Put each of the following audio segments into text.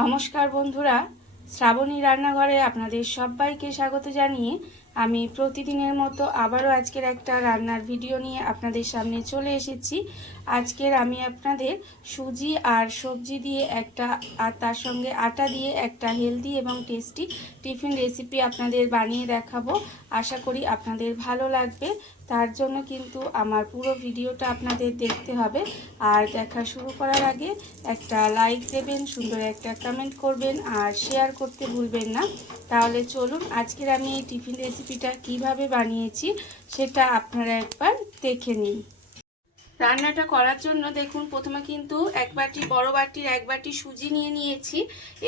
নমস্কার বন্ধুরা, শ্রাবণী রান্নাঘরে আপনাদের সবাইকে স্বাগত জানিয়ে আমি প্রতিদিনের মতো আবারও আজকের একটা রান্নার ভিডিও নিয়ে আপনাদের সামনে চলে এসেছি। আজকের আমি আপনাদের সুজি আর সবজি দিয়ে আর তার সঙ্গে আটা দিয়ে একটা হেলদি এবং টেস্টি টিফিন রেসিপি আপনাদের বানিয়ে দেখাবো। আশা করি আপনাদের ভালো লাগবে। তার জন্য কিন্তু আমার পুরো ভিডিওটা আপনাদের দেখতে হবে। আর দেখা শুরু করার আগে একটা লাইক দেবেন, সুন্দর একটা কমেন্ট করবেন আর শেয়ার করতে ভুলবেন না। তাহলে চলুন আজকের আমি এই টিফিন রেসিপিটা কিভাবে বানিয়েছি সেটা আপনারা একবার দেখে নিন। রান্নাটা করার জন্য দেখুন প্রথমে কিন্তু বড় বাটির এক বাটি সুজি নিয়ে নিয়েছি।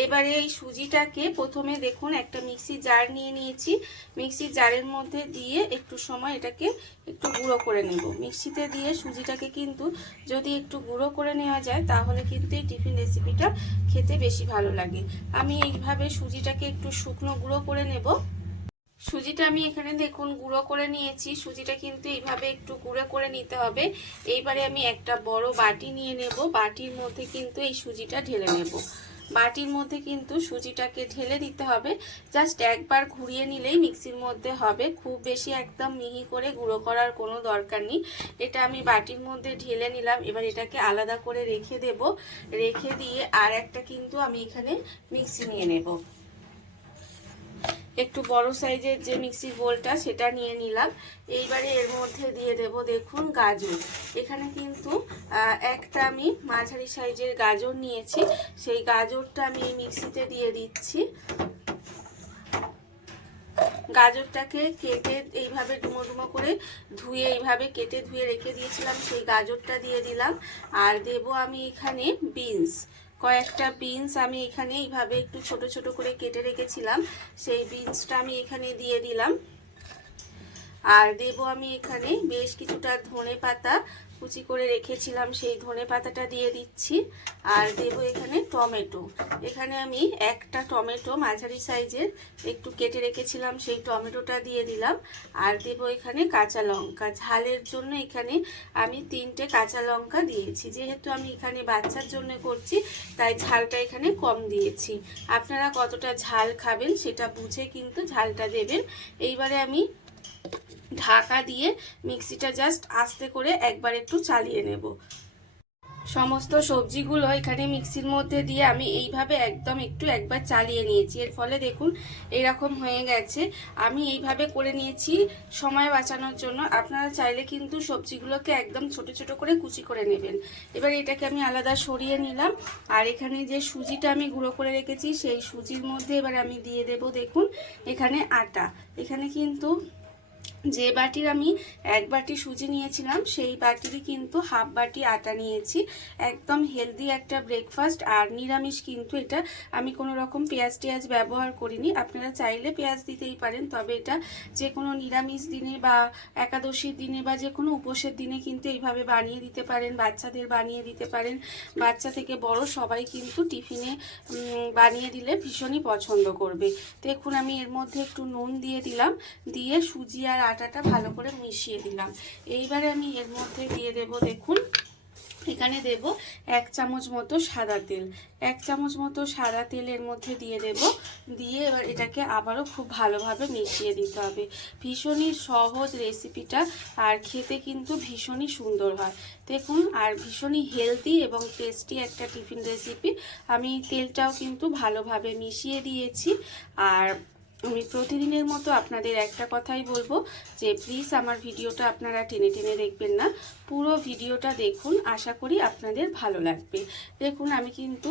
এবারে এই সুজিটাকে প্রথমে দেখুন একটা মিক্সি জার নিয়ে নিয়েছি। মিক্সি জারের মধ্যে দিয়ে একটু সময় এটাকে একটু গুঁড়ো করে নেব। মিক্সিতে দিয়ে সুজিটাকে কিন্তু যদি একটু গুঁড়ো করে নেওয়া যায় তাহলে কিন্তু এই টিফিন রেসিপিটা খেতে বেশি ভালো লাগে। আমি এইভাবে সুজিটাকে একটু শুকনো গুঁড়ো করে নেব। সুজিটা আমি এখানে দেখুন গুঁড়ো করে নিয়েছি। সুজিটা কিন্তু এইভাবে একটু গুঁড়ো করে নিতে হবে। এইবারে আমি একটা বড় বাটি নিয়ে নেব। বাটির মধ্যে কিন্তু এই সুজিটা ঢেলে নেব। বাটির মধ্যে কিন্তু সুজিটাকে ঢেলে দিতে হবে। জাস্ট একবার ঘুরিয়ে নিলেই মিক্সির মধ্যে হবে, খুব বেশি একদম মিহি করে গুঁড়ো করার কোনো দরকার নেই। এটা আমি বাটির মধ্যে ঢেলে নিলাম। এবার এটাকে আলাদা করে রেখে দেব। রেখে দিয়ে আর একটা কিন্তু আমি এখানে মিক্সি নিয়ে নেব। একটু বড় সাইজের যে মিক্সি বোলটা সেটা নিয়ে নিলাম। এইবারে এর মধ্যে দিয়ে দেব দেখুন গাজর। এখানে কিন্তু একটা আমি মাঝারি সাইজের গাজর নিয়েছি। সেই গাজরটা আমি এই মিক্সিতে দিয়ে দিচ্ছি। গাজরটাকে কেটে এইভাবে ডুমো ডুমো করে ধুয়ে এইভাবে কেটে ধুয়ে রেখে দিয়েছিলাম, সেই গাজরটা দিয়ে দিলাম। আর দেব আমি এখানে বিনস, কয়েকটা বিনস আমি এখানে এইভাবে একটু ছোট ছোট করে কেটে রেখেছিলাম, সেই বিনসটা আমি এখানে দিয়ে দিলাম। আর দেব আমি এখানে বেশ কিছুটা ধনে পাতা কুচি করে রেখেছিলাম, সেই ধনে পাতাটা দিয়ে দিচ্ছি। আর দেব এখানে টমেটো। এখানে আমি একটা টমেটো মাঝারি সাইজের একটু কেটে রেখেছিলাম, সেই টমেটোটা দিয়ে দিলাম। আর দেব এখানে কাঁচা লঙ্কা। ঝালের জন্য এখানে আমি 3টে কাঁচা লঙ্কা দিয়েছি। যেহেতু আমি এখানে বাচ্চার জন্য করছি তাই ঝালটা এখানে কম দিয়েছি। আপনারা কতটা ঝাল খাবেন সেটা বুঝে কিন্তু ঝালটা দেবেন। এইবারে আমি ঢাকা দিয়ে মিক্সিটা জাস্ট আস্তে করে একবার একটু চালিয়ে নেব। সমস্ত সবজিগুলো এখানে মিক্সির মধ্যে দিয়ে আমি এইভাবে একবার চালিয়ে নিয়েছি। এর ফলে দেখুন এরকম হয়ে গেছে। আমি এইভাবে করে নিয়েছি সময় বাঁচানোর জন্য। আপনারা চাইলে কিন্তু সবজিগুলোকে একদম ছোট ছোট করে কুচি করে নেবেন। এবার এটাকে আমি আলাদা সরিয়ে নিলাম। আর এখানে যে সুজিটা আমি গুঁড়ো করে রেখেছি সেই সুজির মধ্যে এবার আমি দিয়ে দেব দেখুন এখানে আটা। এখানে কিন্তু যে বাটির আমি এক বাটি সুজি নিয়েছিলাম সেই বাটিরই কিন্তু হাফ বাটি আটা নিয়েছি। একদম হেলদি একটা ব্রেকফাস্ট। আর নিরামিষ কিন্তু এটা, আমি কোনো রকম পেঁয়াজ টেয়াজ ব্যবহার করিনি। আপনারা চাইলে পেঁয়াজ দিতেই পারেন, তবে এটা যে কোনো নিরামিষ দিনে বা একাদশীর দিনে বা যে কোনো উপোসের দিনে কিন্তু এইভাবে বানিয়ে দিতে পারেন, বাচ্চাদের বানিয়ে দিতে পারেন। বাচ্চা থেকে বড় সবাই কিন্তু টিফিনে বানিয়ে দিলে ভীষণই পছন্দ করবে। দেখুন আমি এর মধ্যে একটু নুন দিয়ে দিলাম, দিয়ে সুজি আর আটাটা ভালো করে মিশিয়ে দিলাম। এইবারে আমি এর মধ্যে দিয়ে দেব দেখুন এখানে দেব 1 চামচ মতো সাদা তেল। 1 চামচ মতো সাদা তেল এর মধ্যে দিয়ে দেব। দিয়ে এবার এটাকে আবারও খুব ভালোভাবে মিশিয়ে দিতে হবে। ভীষণই সহজ রেসিপিটা, আর খেতে কিন্তু ভীষণই সুন্দর হয় দেখুন, আর ভীষণই হেলদি এবং টেস্টি একটা টিফিন রেসিপি। আমি তেলটাও কিন্তু ভালোভাবে মিশিয়ে দিয়েছি। আর আমি প্রতিদিনের মতো আপনাদের একটা কথাই বলবো যে প্লিজ আমার ভিডিওটা আপনারা টেনে টেনে দেখবেন না, পুরো ভিডিওটা দেখুন। আশা করি আপনাদের ভালো লাগবে। দেখুন আমি কিন্তু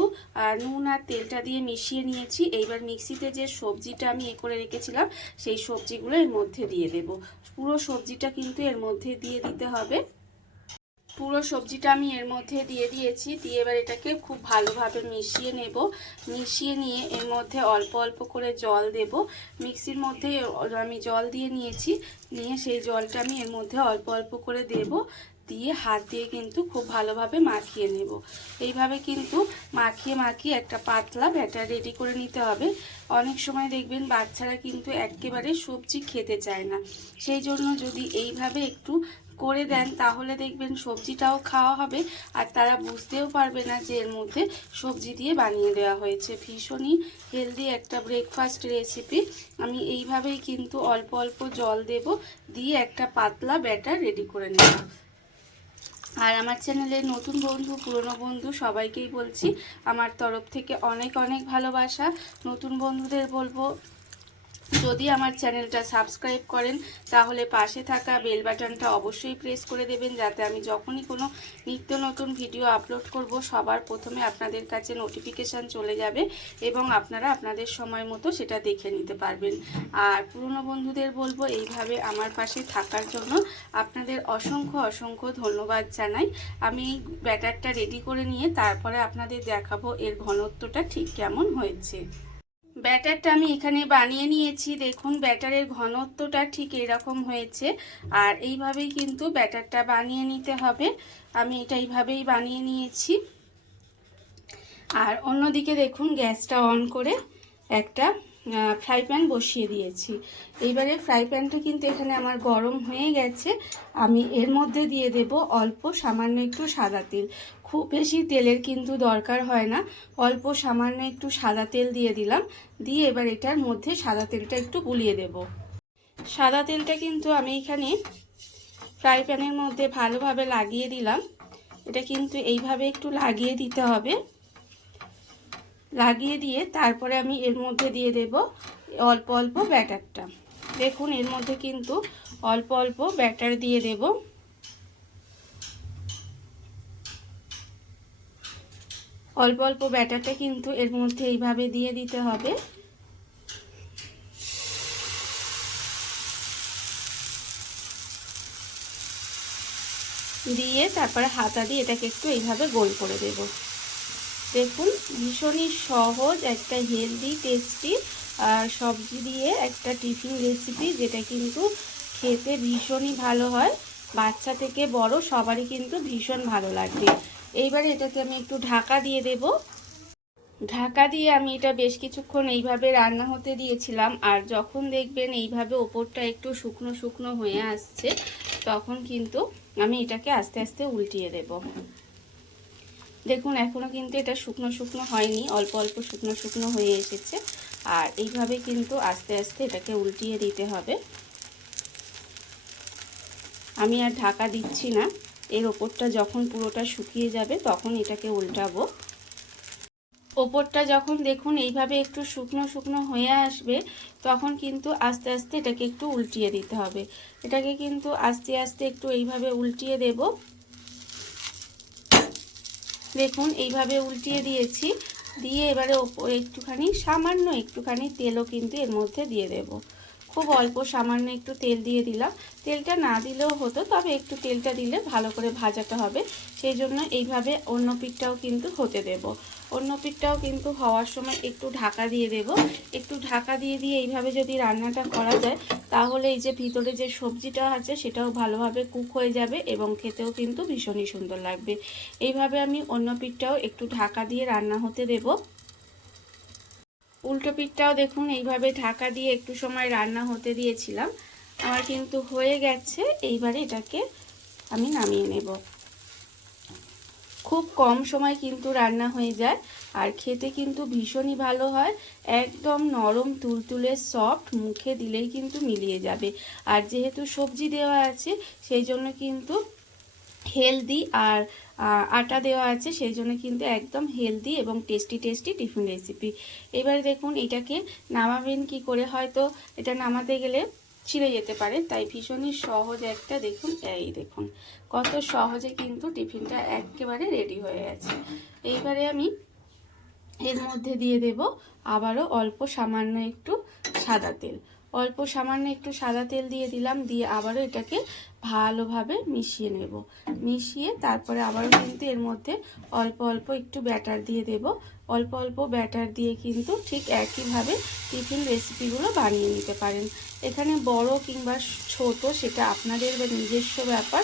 নুন আর তেলটা দিয়ে মিশিয়ে নিয়েছি। এইবার মিক্সিতে যে সবজিটা আমি করে রেখেছিলাম সেই সবজিগুলো এর মধ্যে দিয়ে দেব। পুরো সবজিটা কিন্তু এর মধ্যে দিয়ে দিতে হবে। পুরো সবজিটা আমি এর মধ্যে দিয়ে দিয়েছি। দিয়ে এবার এটাকে খুব ভালোভাবে মিশিয়ে নেব। মিশিয়ে নিয়ে এর মধ্যে অল্প অল্প করে জল দেব। মিক্সির মধ্যে আমি জল দিয়ে নিয়েছি, নিয়ে সেই জলটা আমি এর মধ্যে অল্প অল্প করে দেব। দিয়ে হাত দিয়ে কিন্তু খুব ভালোভাবে মাখিয়ে নেব। এইভাবে কিন্তু মাখিয়ে মাখিয়ে একটা পাতলা ব্যাটার রেডি করে নিতে হবে। অনেক সময় দেখবেন বাচ্চারা কিন্তু একেবারে সবজি খেতে চায় না, সেই জন্য যদি এইভাবে একটু করে দেন তাহলে দেখবেন সবজিটাও খাওয়া হবে আর তারা বুঝতেও পারবে না যে এর মধ্যে সবজি দিয়ে বানিয়ে দেওয়া হয়েছে। ভীষণই হেলদি একটা ব্রেকফাস্ট রেসিপি। আমি এইভাবেই কিন্তু অল্প অল্প জল দেব, দিয়ে একটা পাতলা ব্যাটার রেডি করে নেব। আর আমার চ্যানেলে নতুন বন্ধু পুরনো বন্ধু সবাইকেই বলছি আমার তরফ থেকে অনেক অনেক ভালোবাসা। নতুন বন্ধুদের বলবো যদি আমার চ্যানেলটা সাবস্ক্রাইব করেন তাহলে পাশে থাকা বেল বাটনটা অবশ্যই প্রেস করে দেবেন, যাতে আমি যখনই কোনো নিত্য নতুন ভিডিও আপলোড করব সবার প্রথমে আপনাদের কাছে নোটিফিকেশান চলে যাবে এবং আপনারা আপনাদের সময় মতো সেটা দেখে নিতে পারবেন। আর পুরনো বন্ধুদের বলবো এইভাবে আমার পাশে থাকার জন্য আপনাদের অসংখ্য অসংখ্য ধন্যবাদ জানাই। আমি ব্যাটারটা রেডি করে নিয়ে তারপরে আপনাদের দেখাবো এর ঘনত্বটা ঠিক কেমন হয়েছে। ব্যাটারটা আমি এখানে বানিয়ে নিয়েছি, দেখুন ব্যাটারের ঘনত্বটা ঠিক এরকম হয়েছে। আর এইভাবেই কিন্তু ব্যাটারটা বানিয়ে নিতে হবে। আমি এটা এইভাবেই বানিয়ে নিয়েছি। আর অন্যদিকে দেখুন গ্যাসটা অন করে একটা ফ্রাই প্যান বসিয়ে দিয়েছি। এইবারে ফ্রাই প্যানটা কিন্তু এখানে আমার গরম হয়ে গেছে। আমি এর মধ্যে দিয়ে দেব অল্প সামান্য একটু সাদা তেল। খুব বেশি তেলের কিন্তু দরকার হয় না, অল্প সামান্য একটু সাদা তেল দিয়ে দিলাম। দিয়ে এবার এটার মধ্যে সাদা তেলটা একটু বুলিয়ে দেব। সাদা তেলটা কিন্তু আমি এখানে ফ্রাই প্যানের মধ্যে ভালোভাবে লাগিয়ে দিলাম। এটা কিন্তু এইভাবে একটু লাগিয়ে দিতে হবে। লাগিয়ে দিয়ে তারপরে আমি এর মধ্যে দিয়ে দেব অল্প অল্প ব্যাটারটা। দেখুন এর মধ্যে কিন্তু অল্প অল্প ব্যাটার দিয়ে দেব। অল্প অল্প ব্যাটারটা কিন্তু এর মধ্যে এইভাবে দিয়ে দিতে হবে। দিয়ে তারপরে হাতা দিয়ে এটাকে একটু এইভাবে গোল করে দেব। দেখুন ভীষণই সহজ একটা হেলদি টেস্টি সবজি দিয়ে একটা টিফিন রেসিপি, যেটা কিন্তু খেতে ভীষণই ভালো হয়। বাচ্চা থেকে বড় সবারই কিন্তু ভীষণ ভালো লাগবে। এইবারে এটাকে আমি একটু ঢাকা দিয়ে দেব। ঢাকা দিয়ে আমি এটা বেশ কিছুক্ষণ এইভাবে রান্না হতে দিয়েছিলাম। আর যখন দেখবেন এইভাবে ওপরটা একটু শুকনো শুকনো হয়ে আসছে তখন কিন্তু আমি এটাকে আস্তে আস্তে উল্টিয়ে দেব। দেখুন এখনও কিন্তু এটা শুকনো শুকনো হয়নি, অল্প অল্প শুকনো শুকনো হয়ে এসেছে। আর এইভাবে কিন্তু আস্তে আস্তে এটাকে উল্টিয়ে দিতে হবে। আমি আর ঢাকা দিচ্ছি না, এর ওপরটা যখন পুরোটা শুকিয়ে যাবে তখন এটাকে উল্টাবো। ওপরটা যখন দেখুন এইভাবে একটু শুকনো শুকনো হয়ে আসবে তখন কিন্তু আস্তে আস্তে এটাকে একটু উল্টিয়ে দিতে হবে। এটাকে কিন্তু আস্তে আস্তে একটু এইভাবে উল্টিয়ে দেব। দেখুন এইভাবে উল্টিয়ে দিয়েছি। দিয়ে এবারে একটুখানি সামান্য একটুখানি তেলও কিন্তু এর মধ্যে দিয়ে দেব। খুব অল্প সামান্য একটু তেল দিয়ে দিলাম। তেলটা না দিলেও হতো, তবে একটু তেলটা দিলে ভালো করে ভাজাটা হবে, সেই জন্য এইভাবে অন্য পিঠটাও কিন্তু হতে দেব। অন্য পিঠটাও কিন্তু হওয়ার সময় একটু ঢাকা দিয়ে দেব। একটু ঢাকা দিয়ে দিয়ে এইভাবে যদি রান্নাটা করা যায় তাহলে এই যে ভিতরে যে সবজিটা আছে সেটাও ভালোভাবে কুক হয়ে যাবে এবং খেতেও কিন্তু ভীষণই সুন্দর লাগবে। এইভাবে আমি অন্য পিঠটাও একটু ঢাকা দিয়ে রান্না হতে দেব। উল্টো পিঠটাও দেখুন এইভাবে ঢাকা দিয়ে একটু সময় রান্না হতে দিয়েছিলাম। আমার কিন্তু হয়ে গেছে। এইবারে এটাকে আমি নামিয়ে নেব। খুব কম সময় কিন্তু রান্না হয়ে যায় আর খেতে কিন্তু ভীষণই ভালো হয়। একদম নরম তুলতুলে সফট, মুখে দিলেই কিন্তু মিলিয়ে যাবে। আর যেহেতু সবজি দেওয়া আছে সেই জন্য কিন্তু হেলদি, আর আটা দেওয়া আছে সেই জন্য কিন্তু একদম হেলদি এবং টেস্টি টেস্টি টিফিন রেসিপি। এবারে দেখুন এটাকে নামাবেন কি করে, হয়তো এটা নামাতে গেলে ছিঁড়ে যেতে পারে, তাই ভীষণই সহজ একটা, দেখুন এই দেখুন কত সহজে কিন্তু টিফিনটা একেবারে রেডি হয়ে গেছে। এইবারে আমি এর মধ্যে দিয়ে দেব আবারও অল্প সামান্য একটু সাদা তেল। অল্প সামান্য একটু সাদা তেল দিয়ে দিলাম। দিয়ে আবারও এটাকে ভালোভাবে মিশিয়ে নেব। মিশিয়ে তারপরে আবারও কিন্তু এর মধ্যে অল্প অল্প একটু ব্যাটার দিয়ে দেব। অল্প অল্প ব্যাটার দিয়ে কিন্তু ঠিক একইভাবে টিফিন রেসিপিগুলো বানিয়ে নিতে পারেন। এখানে বড় কিংবা ছোট সেটা আপনাদের বা নিজস্ব ব্যাপার।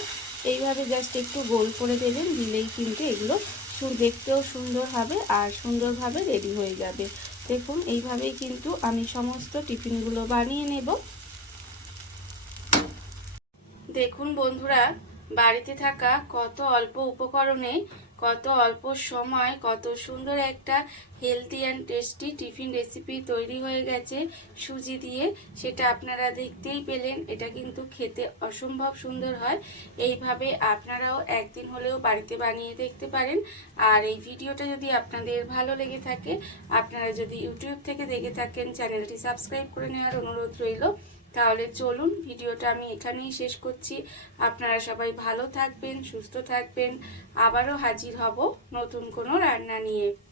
এইভাবে জাস্ট একটু গোল করে দেবেন, দিলেই কিন্তু এগুলো দেখতেও সুন্দর হবে আর সুন্দরভাবে রেডি হয়ে যাবে। দেখুন এইভাবেই কিন্তু আমি সমস্ত টিফিনগুলো বানিয়ে নেব। দেখুন বন্ধুরা বাড়িতে থাকা কত অল্প উপকরণে, কত অল্প সময়, কত সুন্দর একটা healthy and tasty tiffin recipe তৈরি হয়ে গেছে সুজি দিয়ে। সেটা আপনারা দেখতেই পেলেন। এটা কিন্তু খেতে অসম্ভব সুন্দর হয়। এইভাবে আপনারাও একদিন হলেও বাড়িতে বানিয়ে দেখতে পারেন। আর এই ভিডিওটা যদি আপনাদের ভালো লেগে থাকে, আপনারা যদি ইউটিউব থেকে দেখে থাকেন, চ্যানেলটি সাবস্ক্রাইব করে নেওয়ার অনুরোধ রইল। তাহলে চলুন, ভিডিওটা আমি এখানেই শেষ করছি। আপনারা সবাই ভালো থাকবেন, সুস্থ থাকবেন। আবারও হাজির হব নতুন কোনো রান্না নিয়ে।